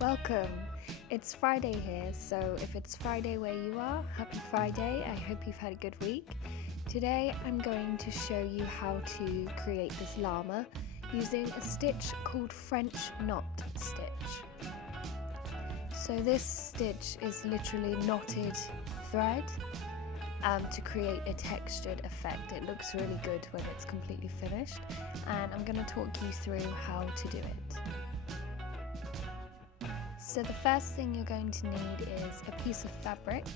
Welcome! It's Friday here, so if it's Friday where you are, happy Friday. I hope you've had a good week. Today I'm going to show you how to create this llama using a stitch called French knot stitch. So this stitch is literally knotted thread to create a textured effect. It looks really good when it's completely finished, and I'm going to talk you through how to do it. So the first thing you're going to need is a piece of fabric,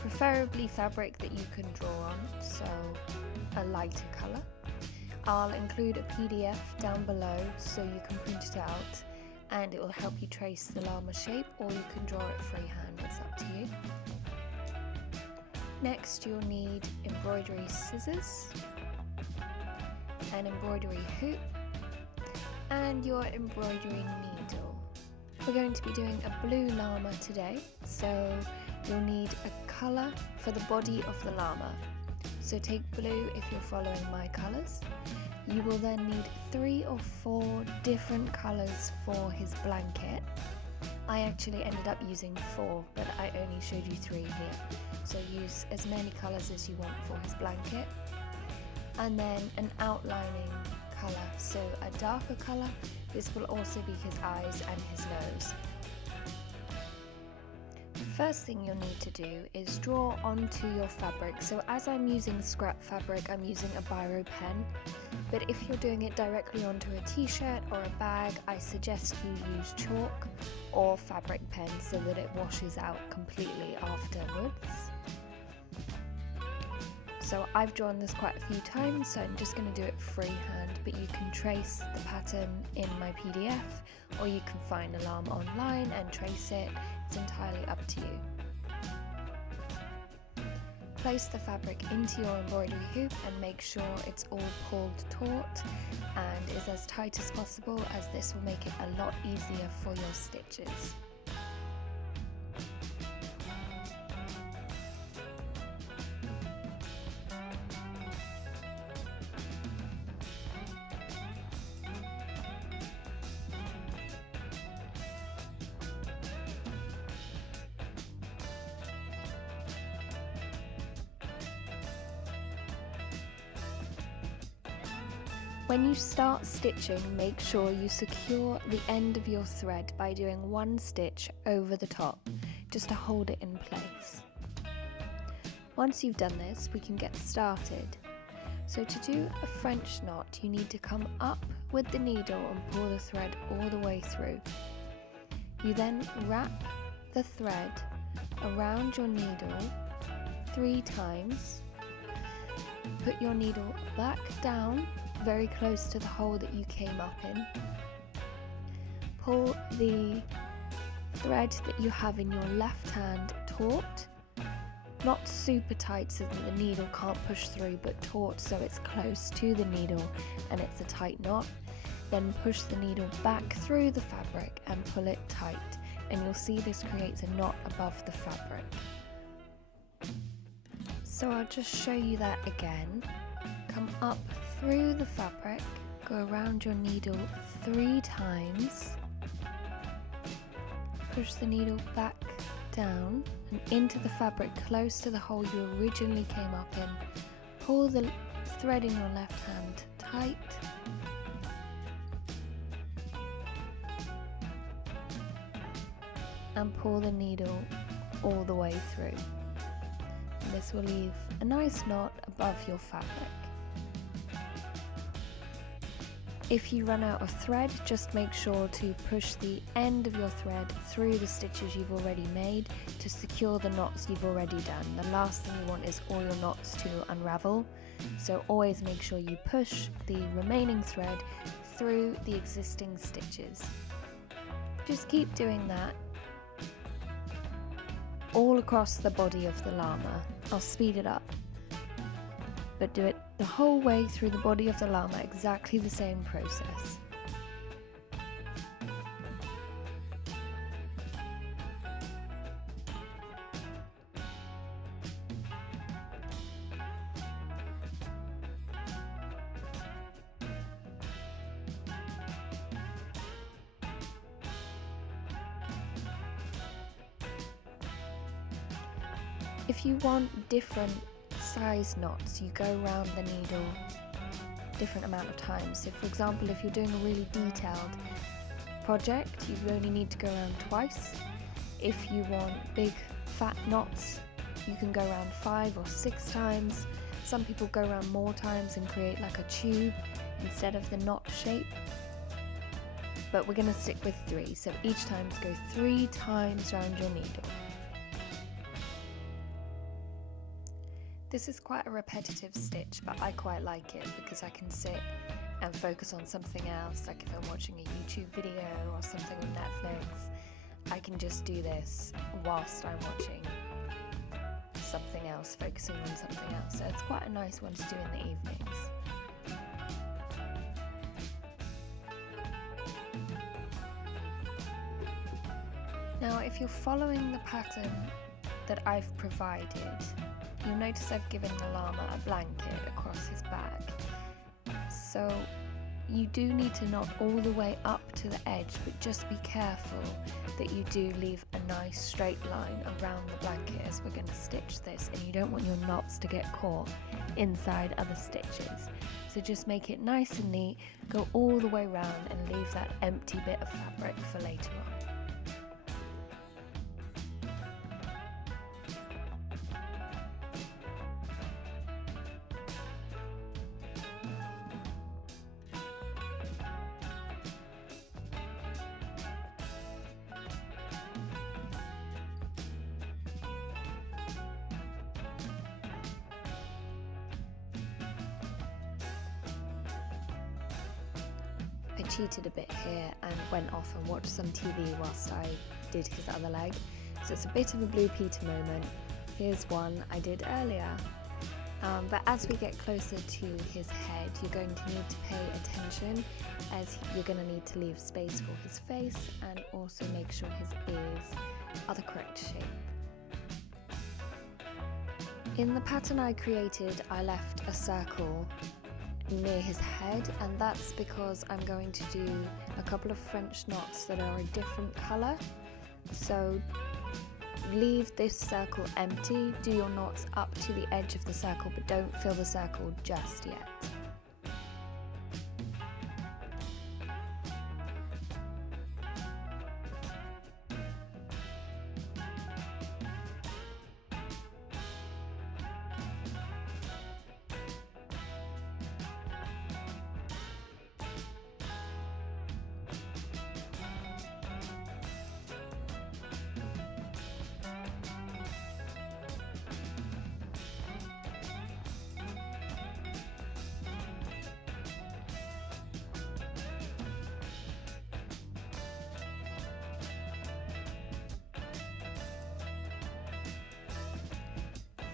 preferably fabric that you can draw on, so a lighter colour. I'll include a PDF down below so you can print it out and it will help you trace the llama shape, or you can draw it freehand, it's up to you. Next you'll need embroidery scissors, an embroidery hoop, and your embroidery needle. We're going to be doing a blue llama today, so you'll need a colour for the body of the llama. So take blue if you're following my colours. You will then need 3 or 4 different colours for his blanket. I actually ended up using 4, but I only showed you 3 here. So use as many colours as you want for his blanket. And then an outlining colour, so a darker colour. This will also be his eyes and his nose. The first thing you'll need to do is draw onto your fabric. So as I'm using scrap fabric, I'm using a biro pen, but if you're doing it directly onto a t-shirt or a bag, I suggest you use chalk or fabric pen so that it washes out completely afterwards. So I've drawn this quite a few times, so I'm just going to do it freehand, but you can trace the pattern in my PDF, or you can find a llama online and trace it. It's entirely up to you. Place the fabric into your embroidery hoop and make sure it's all pulled taut and is as tight as possible, as this will make it a lot easier for your stitches. When you start stitching, make sure you secure the end of your thread by doing 1 stitch over the top, just to hold it in place. Once you've done this, we can get started. So to do a French knot, you need to come up with the needle and pull the thread all the way through. You then wrap the thread around your needle 3 times, put your needle back down very close to the hole that you came up in. Pull the thread that you have in your left hand taut, not super tight so that the needle can't push through, but taut so it's close to the needle and it's a tight knot. Then push the needle back through the fabric and pull it tight, and you'll see this creates a knot above the fabric. So I'll just show you that again. Come up through the fabric, go around your needle 3 times, push the needle back down and into the fabric close to the hole you originally came up in, pull the thread in your left hand tight, and pull the needle all the way through. And this will leave a nice knot above your fabric. If you run out of thread, just make sure to push the end of your thread through the stitches you've already made to secure the knots you've already done. The last thing you want is all your knots to unravel, so always make sure you push the remaining thread through the existing stitches. Just keep doing that all across the body of the llama. I'll speed it up, but do it the whole way through the body of the llama, exactly the same process. If you want different size knots, you go around the needle different amount of times. So for example, if you're doing a really detailed project, you only need to go around twice. If you want big fat knots, you can go around 5 or 6 times. Some people go around more times and create like a tube instead of the knot shape. But we're going to stick with 3, so each time go 3 times around your needle. This is quite a repetitive stitch, but I quite like it because I can sit and focus on something else. Like if I'm watching a YouTube video or something on Netflix, I can just do this whilst I'm watching something else, focusing on something else. So it's quite a nice one to do in the evenings. Now, if you're following the pattern that I've provided, you'll notice I've given the llama a blanket across his back. So you do need to knot all the way up to the edge, but just be careful that you do leave a nice straight line around the blanket as we're going to stitch this, and you don't want your knots to get caught inside other stitches. So just make it nice and neat, go all the way around and leave that empty bit of fabric for later on. I cheated a bit here and went off and watched some TV whilst I did his other leg. So it's a bit of a Blue Peter moment. Here's one I did earlier. But as we get closer to his head, you're going to need to pay attention, as you're going to need to leave space for his face and also make sure his ears are the correct shape. In the pattern I created, I left a circle near his head, and that's because I'm going to do a couple of French knots that are a different colour. So leave this circle empty, do your knots up to the edge of the circle, but don't fill the circle just yet.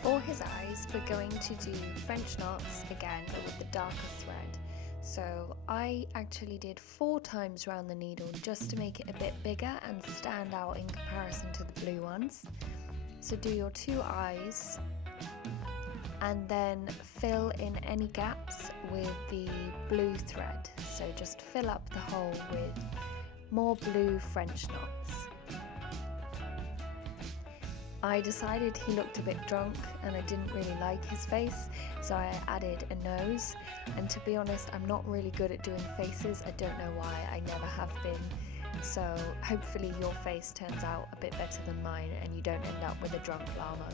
For his eyes, we're going to do French knots again, but with the darker thread. So I actually did 4 times around the needle just to make it a bit bigger and stand out in comparison to the blue ones. So do your 2 eyes and then fill in any gaps with the blue thread. So just fill up the hole with more blue French knots. I decided he looked a bit drunk and I didn't really like his face, so I added a nose, and to be honest, I'm not really good at doing faces. I don't know why, I never have been, so hopefully your face turns out a bit better than mine and you don't end up with a drunk llama.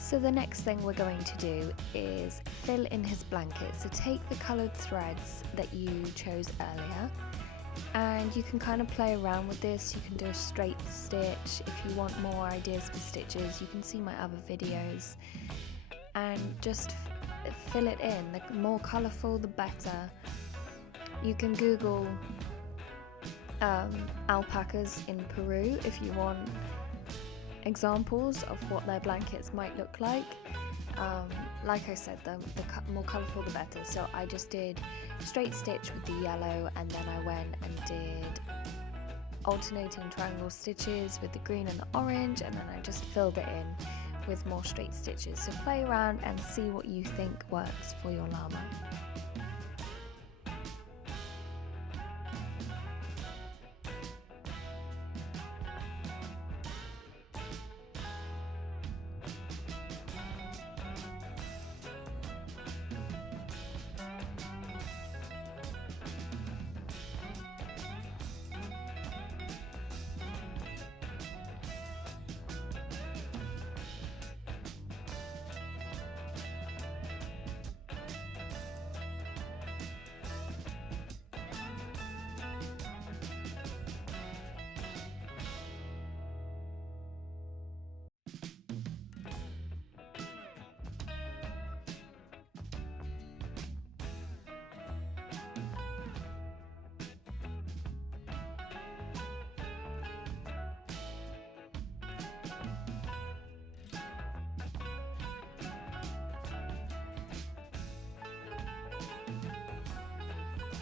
So the next thing we're going to do is fill in his blanket. So take the coloured threads that you chose earlier And you can kind of play around with this. You can do a straight stitch. If you want more ideas for stitches, you can see my other videos, and just fill it in. The more colourful the better. You can Google alpacas in Peru if you want examples of what their blankets might look like. Like I said, the more colourful the better. So I just did straight stitch with the yellow, and then I went and did alternating triangle stitches with the green and the orange, and then I just filled it in with more straight stitches. So play around and see what you think works for your llama.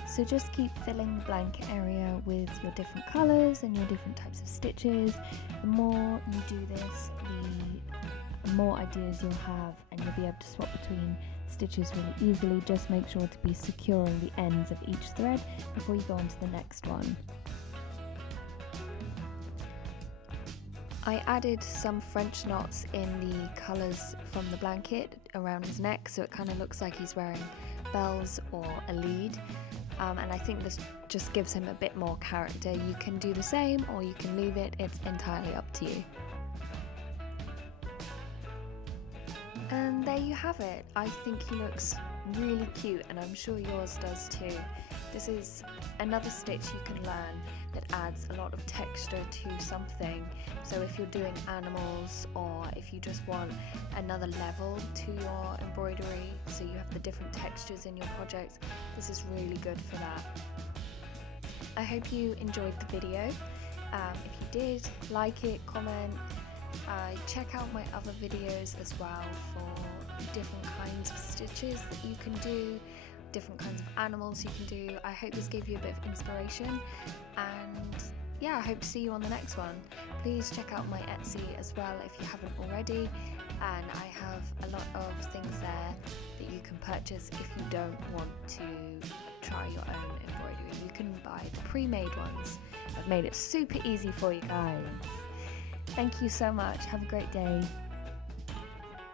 So just keep filling the blanket area with your different colours and your different types of stitches. The more you do this, the more ideas you'll have, and you'll be able to swap between stitches really easily. Just make sure to be securing the ends of each thread before you go on to the next one. I added some French knots in the colours from the blanket around his neck, so it kind of looks like he's wearing bells or a lead. And I think this just gives him a bit more character. You can do the same or you can leave it, it's entirely up to you. And there you have it. I think he looks really cute, and I'm sure yours does too. This is another stitch you can learn that adds a lot of texture to something. So if you're doing animals, or if you just want another level to your embroidery, so you have the different textures in your project, this is really good for that. I hope you enjoyed the video. If you did, like it, comment, check out my other videos as well for different kinds of stitches that you can do, different kinds of animals you can do. I hope this gave you a bit of inspiration, and yeah, I hope to see you on the next one. Please check out my Etsy as well if you haven't already, and I have a lot of things there that you can purchase if you don't want to try your own embroidery. You can buy the pre-made ones. I've made it super easy for you guys. Thank you so much. Have a great day.